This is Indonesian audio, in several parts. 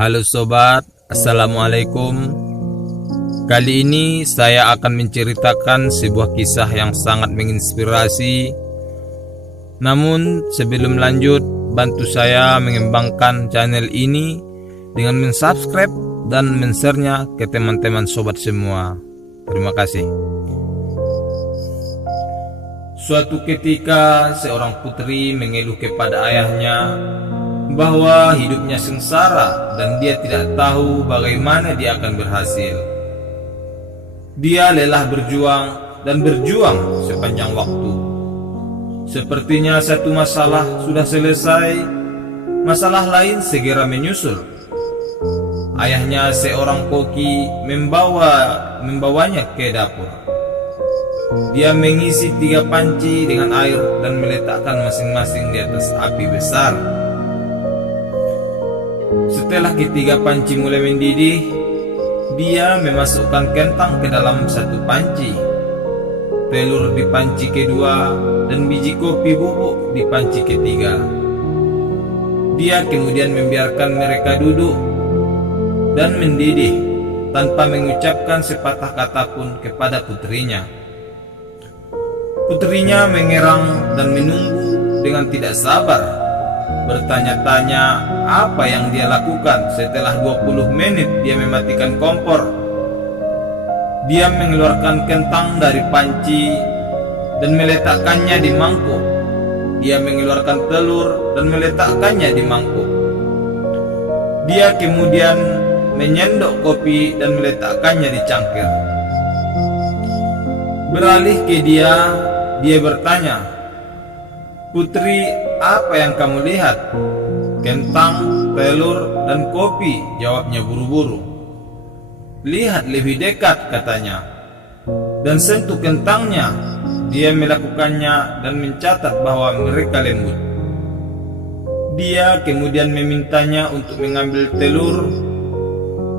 Halo sobat, assalamualaikum. Kali ini saya akan menceritakan sebuah kisah yang sangat menginspirasi. Namun sebelum lanjut, bantu saya mengembangkan channel ini dengan mensubscribe dan men-share-nya ke teman-teman sobat semua. Terima kasih. Suatu ketika seorang putri mengeluh kepada ayahnya bahwa hidupnya sengsara dan dia tidak tahu bagaimana dia akan berhasil. Dia lelah berjuang dan berjuang sepanjang waktu. Sepertinya satu masalah sudah selesai, masalah lain segera menyusul. Ayahnya seorang koki membawanya ke dapur. Dia mengisi 3 panci dengan air dan meletakkan masing-masing di atas api besar. Setelah ketiga panci mulai mendidih, dia memasukkan kentang ke dalam satu panci, telur di panci kedua, dan biji kopi bubuk di panci ketiga. Dia kemudian membiarkan mereka duduk dan mendidih tanpa mengucapkan sepatah kata pun kepada putrinya. Putrinya mengerang dan menunggu dengan tidak sabar, bertanya-tanya apa yang dia lakukan. Setelah 20 menit dia mematikan kompor. Dia mengeluarkan kentang dari panci dan meletakkannya di mangkuk. Dia mengeluarkan telur dan meletakkannya di mangkuk. Dia kemudian menyendok kopi dan meletakkannya di cangkir. Beralih ke dia bertanya, "Putri, apa yang kamu lihat?" "Kentang, telur, dan kopi," jawabnya buru-buru. "Lihat lebih dekat," katanya, "dan sentuh kentangnya." Dia melakukannya dan mencatat bahwa mereka lembut. Dia kemudian memintanya untuk mengambil telur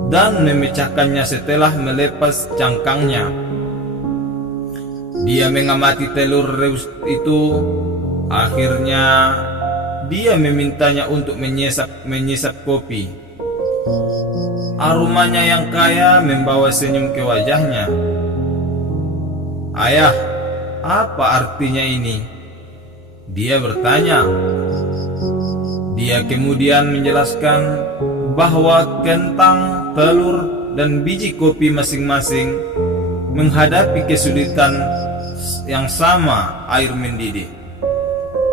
dan memecahkannya setelah melepas cangkangnya. Dia mengamati telur rebus itu. Akhirnya dia memintanya untuk menyesap kopi. Aromanya yang kaya membawa senyum ke wajahnya. "Ayah, apa artinya ini?" dia bertanya. Dia kemudian menjelaskan bahwa kentang, telur, dan biji kopi masing-masing menghadapi kesulitan yang sama, air mendidih.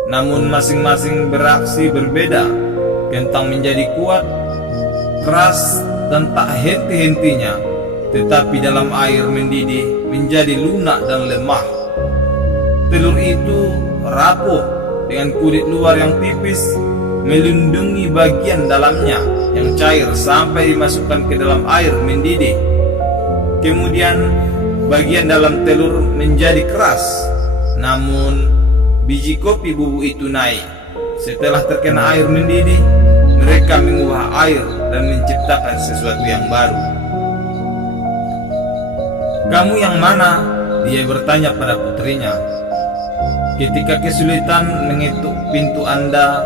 Namun masing-masing bereaksi berbeda. Kentang menjadi kuat, keras, dan tak henti-hentinya, tetapi dalam air mendidih menjadi lunak dan lemah. Telur itu rapuh dengan kulit luar yang tipis, melindungi bagian dalamnya yang cair sampai dimasukkan ke dalam air mendidih. Kemudian bagian dalam telur menjadi keras, namun biji kopi bubuk itu naik. Setelah terkena air mendidih, mereka mengubah air dan menciptakan sesuatu yang baru. "Kamu yang mana?" dia bertanya pada putrinya. "Ketika kesulitan mengetuk pintu Anda,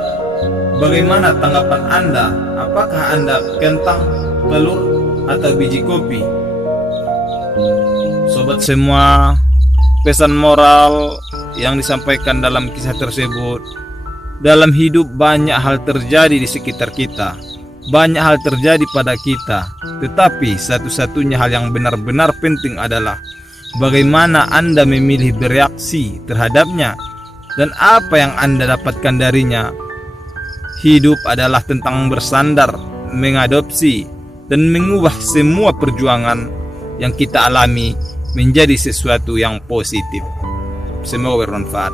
bagaimana tanggapan Anda? Apakah Anda kentang, telur, atau biji kopi?" Sobat semua, pesan moral yang disampaikan dalam kisah tersebut, dalam hidup banyak hal terjadi di sekitar kita, banyak hal terjadi pada kita, tetapi satu-satunya hal yang benar-benar penting adalah bagaimana Anda memilih bereaksi terhadapnya dan apa yang Anda dapatkan darinya. Hidup adalah tentang bersandar, mengadopsi, dan mengubah semua perjuangan yang kita alami menjadi sesuatu yang positif. Semoga bermanfaat.